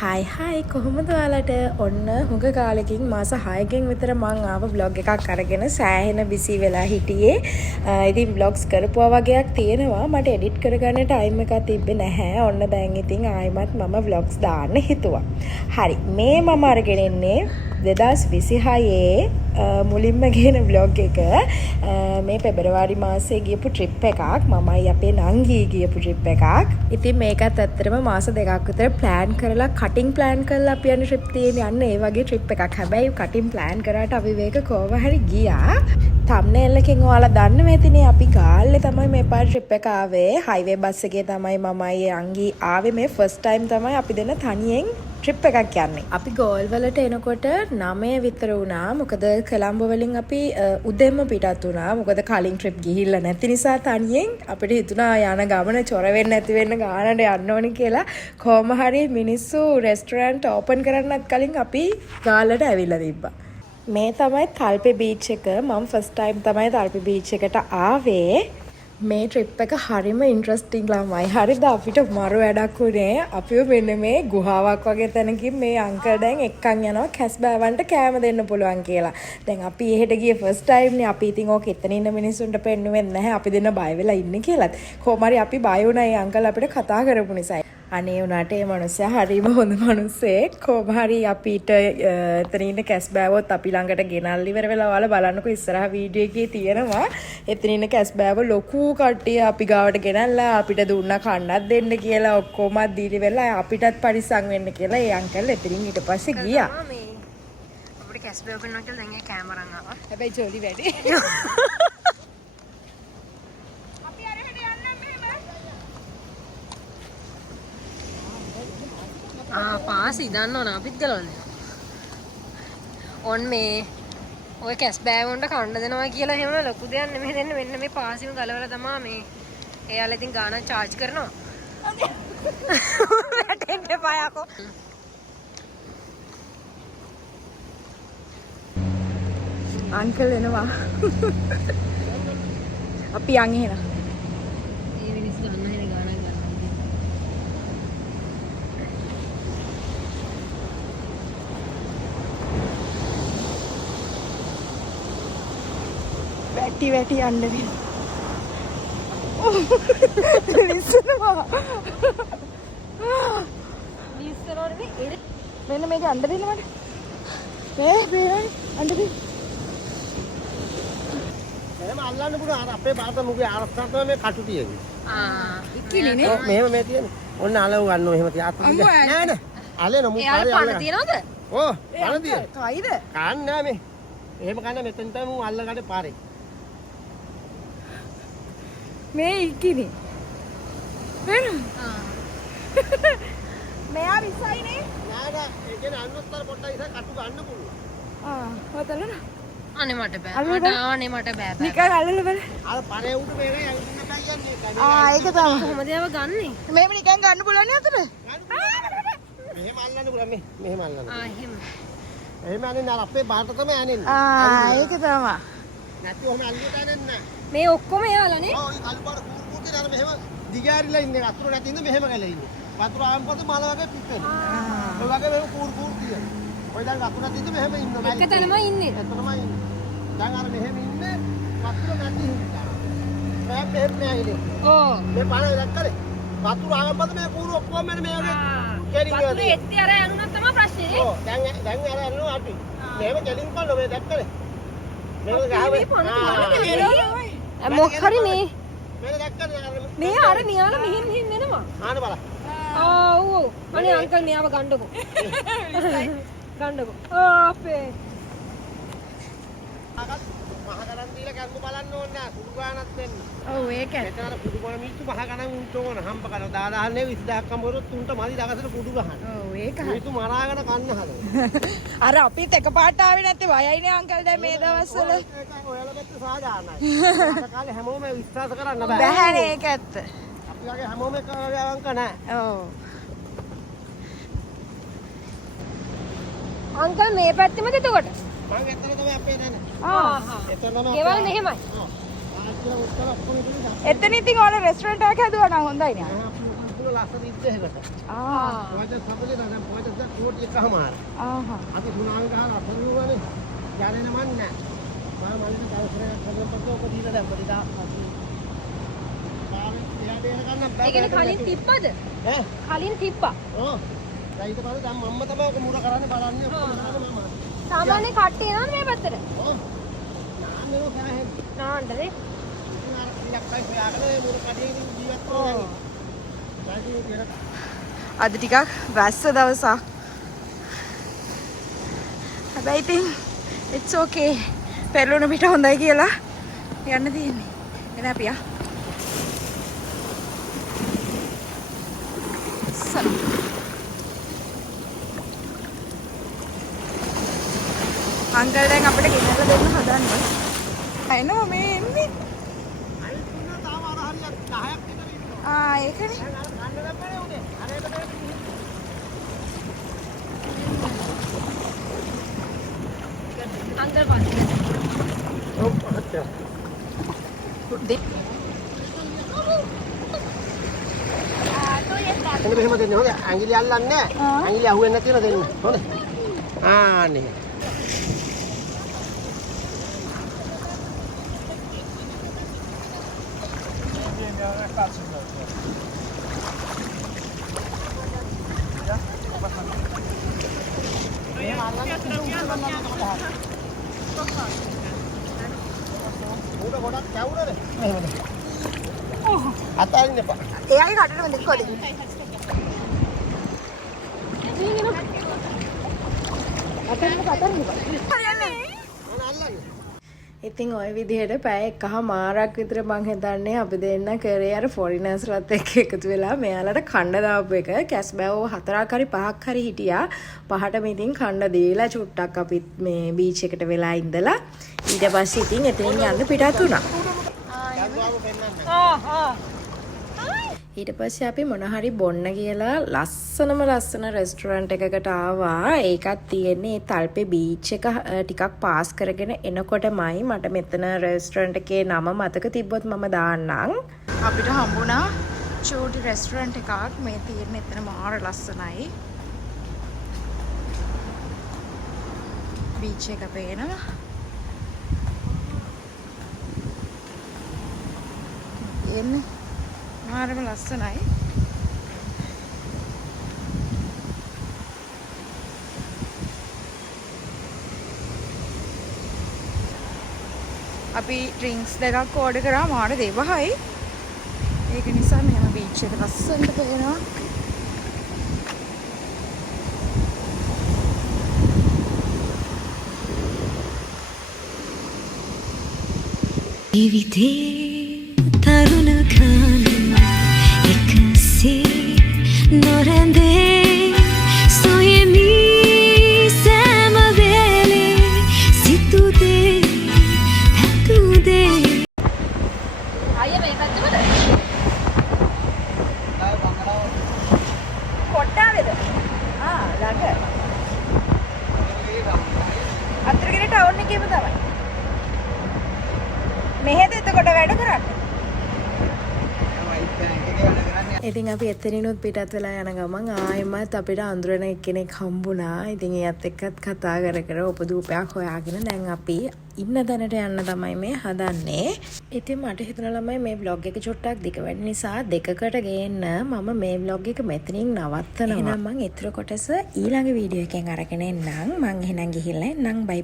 හයි කොහොමද ඔයාලට ඔන්න හුඟ කාලෙකින් මාස 6කින් විතර මං ආව vlog එකක් අරගෙන සෑහෙන බිසි වෙලා හිටියේ. ඉතින් vlogs කරපුවා වගේක් තියෙනවා. මට edit කරගන්න time එකක් තිබ්බේ නැහැ. ඔන්න දැන් ඉතින් ආයෙමත් මම vlogs දාන්න හිතුවා. හරි. මේ මම අරගෙන ඉන්නේ 2026 මුලින්ම ගෙන vlog එක මේ පෙබරවාරි මාසයේ ගියපු trip එකක්. මමයි අපේ නංගී ගියපු trip එකක්. ඉතින් මේකත් ඇත්තටම මාස දෙකක් විතර plan කරලා කටින් ප්ලෑන් කරලා අපි යන ට්‍රිප් තියෙන්නේ අන්න ඒ වගේ ට්‍රිප් එකක්. හැබැයි කටින් ප්ලෑන් කරාට අපි මේක කොහොම හරි ගියා. thumbnail එකෙන් ඔයාලා දන්නවා ඇතිනේ අපි ගාල්ලේ තමයි මේ පාර ට්‍රිප් එක ආවේ. highway bus එකේ තමයි මමයි අංගී ආවේ. මේ first time තමයි අපි දෙන්න තනියෙන් ට්‍රිප් එකක් යන්නේ. අපි ගෝල් වලට එනකොට 9 විතර වුණා. මොකද කොළඹ වලින් අපි උදෙන්ම පිටත් වුණා. මොකද කලින් ට්‍රිප් ගිහිල්ලා නැති නිසා තනියෙන් අපිට හිතුණා යන ගමන චොර වෙන්නේ නැති වෙන්න ගානට යන්න ඕනේ කියලා. කොහොම හරි මිනිස්සු රෙස්ටොරන්ට් ඕපන් කරන්නත් කලින් අපි ගාල්ලට ඇවිල්ලා තිබ්බා. මේ තමයි තල්පේ බීච් එක. මම ෆස්ට් ටයිම් තමයි තල්පේ බීච් එකට ආවේ. මේ ට්‍රිප් එක හරිම ඉන්ට්‍රස්ටිං ළමයි. හරිද අපිට මරු වැඩක් උනේ. අපිව මෙන්න මේ ගුහාවක් වගේ තැනකින් මේ අංකල් දැන් එක්කන් යනවා කැස්බෑවන්ට කෑම දෙන්න පුළුවන් කියලා. දැන් අපි එහෙට ගියේ ෆස්ට් ටයිම් නේ. අපි ඉතින් ඕක එතන ඉන්න මිනිස්සුන්ට පෙන්නුවෙත් නැහැ. අපි දෙන්න බය වෙලා ඉන්නේ කියලාත්. කොහොම හරි අපි බය වුණා ඒ අංකල් අපිට කතා කරපු නිසා. අනේ උනාට මේ මනුස්සයා හරිම හොඳ මනුස්සයෙක්. කොහොම හරි අපිට එතන ඉන්න කැස්බෑවොත් අපි ළඟට ගෙනල්ලා ඉවර වෙලා ඔයාලා බලන්නකෝ ඉස්සරහා වීඩියෝ එකේ තියෙනවා. එතන ඉන්න කැස්බෑව ලොකු කට්ටිය අපි ගාවට ගෙනල්ලා අපිට දුන්නා කන්නක් දෙන්න කියලා ඔක්කොම දීලි වෙලා අපිටත් පරිස්සම් වෙන්න කියලා ඒ අංකල් එතනින් ඊට පස්සේ ගියා. අපිට කැස්බෑව ගන්නවා කියලා දැන් ඒ කැමරාන් ආවා. හැබැයි ජොලි වැඩි. පාසි දන්නවන අපිත් ගලවන්නේ. ඔන් මේ ඔය කැස්බෑවුන්ට කන්න දෙනවා කියලා එහෙම ලොකු දෙයක් නෙමෙයි දෙන්නේ. මෙන්න මේ පාසිම ගලවලා තමයි මේ එයාලා ඉතින් ගානක් charge කරනවා. වැටෙන්න එපා යකෝ. අංකල් එනවා. අපි යන් එහෙනම්. මේ මිනිස්සු ගන්න හැනේ ගානක් ගන්න. වැටි යන්න වෙනවා. ලිස්සනවා. ලිස්සනෝනේ මෙන්න මේක අඬ දෙන්න මට. මේ අඬ දෙන්න. එහෙම අල්ලන්න පුළුවන්. අර අපේ බාත මුගේ ආරක්ෂාව තමයි මේ කටු තියෙන්නේ. ඉක්කිලිනේ. ඔව් මෙහෙම මේ තියෙන්නේ. ඔන්න අලව ගන්නවා එහෙම තියාත් නෑ නෑ. අලේ නමු පාරේ අල්ලන්න. පණ තියනවද? ඔව් පණ තියෙන. කයිද? කන්නේ නෑ මේ. එහෙම කන්න මෙතන තමයි මු අල්ලගන්නේ පාරේ. මේ ඉක්කිනේ. මෙයා විසයිනේ. නෑ නෑ. ඒ කියන්නේ අන්නත්තර පොට්ටයි ඉතින් කටු ගන්න පුළුවන්. හොතලන. අනේ මට බෑ. මට බෑ. නිකන් අල්ලලා බලන්න. අර පරේ උඩ මේක යන්න බෑ යන්නේ. ඒක තමයි. කොහමද ඒව ගන්නෙ? මේව නිකන් ගන්න පුළුවන් නේ අතට. මෙහෙම අල්ලන්න පුළුවන් මේ. මෙහෙම අල්ලන්න. එහෙම. එහෙම අනේ අර අපේ බාත තමයි අනේ. ඒක තමයි. නැති ඔහම අල්ලියට අනේ නෑ. මේ ඔක්කොම ඒවලනේ. ඔව් ඒ කල්පාර කුරුකුරු කියන අර මෙහෙම දිගෑරිලා ඉන්නේ වතුර නැති ඉඳ මෙහෙම ගලලා ඉන්නේ. වතුර ආවම පස්සේ මල වගේ පිට වෙනවා. ඔය වගේ මේ කුරුකුරු තියෙනවා. ඔය දැන් වතුර නැති ඉඳ මෙහෙම ඉන්නවා. එක තැනමයි ඉන්නේ. එතනමයි ඉන්නේ. දැන් අර මෙහෙම ඉන්නේ වතුර නැති හින්දා. මම මෙහෙම නෑ ඉන්නේ. ඕ. මේ පාරේ දැක්කනේ. වතුර ආවම පස්සේ මේ කුරු ඔක්කොම මේ වගේ කෙලින් වතුර එත්ති අර යනුනත් තමයි ප්‍රශ්නේ. ඔව් දැන් අර යනවා අටි. මෙහෙම කෙලින් කොල්ල මේ දැක්කනේ. මේක ගාවේ. මොකක් හරි මේ මේක දැක්කනේ අර මේ අර නියාලා මෙහෙම එනවා. ආන බලන්න. ඔව්. අනේ අංකල් මෙයාව ගන්නකො. ගන්නකො. අපේ. ආගත් මහ ගණන් දීලා කන්දු බලන්න ඕනේ නෑ. කුඩු ගානක් දෙන්න. ඔව් ඒක. මෙතන අර කුඩු ගාන මිනිස්සු මහ ගණන් උන්ට ඕන හම්බ කරනවා. 10000 නේ 20000ක් හම්බවුවොත් උන්ට මදි දවසට කුඩු ගහන්න. ඔව් ඒක. මිනිස්සු මරාගෙන කන්න හදනවා. අර අපිත් එකපාරට ආවේ නැත්තේ වයයිනේ අංකල් දැන් මේ දවස්වල. ඒක ඔයාලා පැත්තේ සාධාරණයි. අර කාලේ හැමෝම විශ්වාස කරන්න බෑ. බෑනේ ඒක ඇත්ත. අපි වගේ හැමෝම එක වගේ අවංක නෑ. ඔව්. අංකල් මේ පැත්තෙමද එතකොට? මං එතන තමයි අපේ නෑනේ. එතන තමයි. ගෙවල් මෙහෙමයි. එතන ඉතින් ඔයාලා රෙස්ටොරන්ට් එකක් හැදුවා නම් හොඳයි නේ. ලස්සන ඉද්දේකට. පොජ සබලේ දැන් පොජ දැන් කෝටි එකමාර. අපි සුනාමි ගහලා අසරුවනේ. යන්නේ නමන්නේ. මම මල්ලි දවසක් හදනකොට ඔක දීලා දැන් පොඩි දා. ඒ කියන්නේ කලින් තිබ්බද? කලින් තිබ්බා. ඔව්. දැන් ඊට පස්සේ දැන් මම්ම තමයි ඔක මුර කරන්නේ බලන්නේ ඔක්කොම කරන්නේ මම. සාමාන්‍ය කට්ටිය නේද මේ පැත්තට? ඔව්. නාන්නේ ඔක නැහැ. නාන්නනේ. අද ටිකක් වැස්ස දවසක්. හැබැයි ඉතින් it's okay. පෙරළුණ පිට හොඳයි කියලා යන්න තියෙන්නේ. එන අපි ආ. අංකල් දැන් අපිට ගෙනල්ලා දෙන්න හදන්නේ. අයනෝ මේ එන්නේ. ඒකනේ. අංකල් පස්සේ. ඔව් අහත්තා. එන්න මෙහෙම දෙන්න හොඳ ඇඟිලි අල්ලන්නේ ඇඟිලි අහුවෙන්නේ නැතිව දෙන්න හොඳ ආනේ උඩ ගොඩක් කැවුනනේ මෙහෙමද අතාරින්න එපා එයාගේ කටට මෙන්න කොඩේ. ඉතින් ওই විදිහට පැය එකමාරක් විතර මං හිතන්නේ අපි දෙන්න කරේ අර ෆොරිනර්ස්ලත් එක්ක එකතු වෙලා මෙයාලට කණ්ඩ දාපු එක කැස්බෑවෝ 4ක් හරි 5ක් හරි හිටියා. පහටම ඉතින් කණ්ඩ දීලා චුට්ටක් අපි මේ බීච් එකට වෙලා ඉඳලා ඊට පස්සේ ඉතින් එතනින් යන්න පිටත් වුණා. ඊට පස්සේ අපි මොන හරි බොන්න කියලා ලස්සන රෙස්ටොරන්ට් එකකට ආවා. ඒකත් තියෙන්නේ තල්පේ බීච් එක ටිකක් පාස් කරගෙන එනකොටමයි මට මෙතන රෙස්ටොරන්ට් එකේ නම මතක තිබ්බොත් මම දාන්නම්. අපිට හම්බුණා චූටි රෙස්ටොරන්ට් එකක්. මේ තියෙන එතන මාර ලස්සනයි. බීච් එක පේනවා. එන්නේ මාරම ලස්සනයි. අපි ඩ්‍රින්ක්ස් දෙකක් ඕඩර් කරා මාර දෙවහයි. ඒක නිසා මෙහෙම බීච් එක ලස්සනට පේනවා. ජීවිතේ තරුණ කාලේ එකසේ නොරැඳේ සොයමි සෑම වෙලේ සිතුදේ පැතුදේ අයියා මේ පැත්තමද? කොට්ටාවේද? ළඟ. අතරගෙන ටවුන් එකේම තමයි. මෙහෙද එතකොට වැඩ කරන්නේ? ඉතින් අපි එතනිනුත් පිටත් වෙලා යන ගමන් ආයෙමත් අපිට අඳුරන එක්කෙනෙක් හම්බුණා. ඉතින් එයත් එක්කත් කතා කර උපදූපයක් හොයාගෙන දැන් අපි ඉන්න තැනට යන්න තමයි මේ හදන්නේ. ඉතින් මට හිතුණා ළමයි මේ vlog එක චුට්ටක් දිග වැඩි නිසා දෙකකට ගේන්න මම මේ vlog එක මෙතනින් නවත්තනවා. එහෙනම් මම ඊතර කොටස ඊළඟ වීඩියෝ එකෙන් අරගෙන එන්නම්. මං එහෙනම් ගිහිල්ලා එන්නම්. බයි.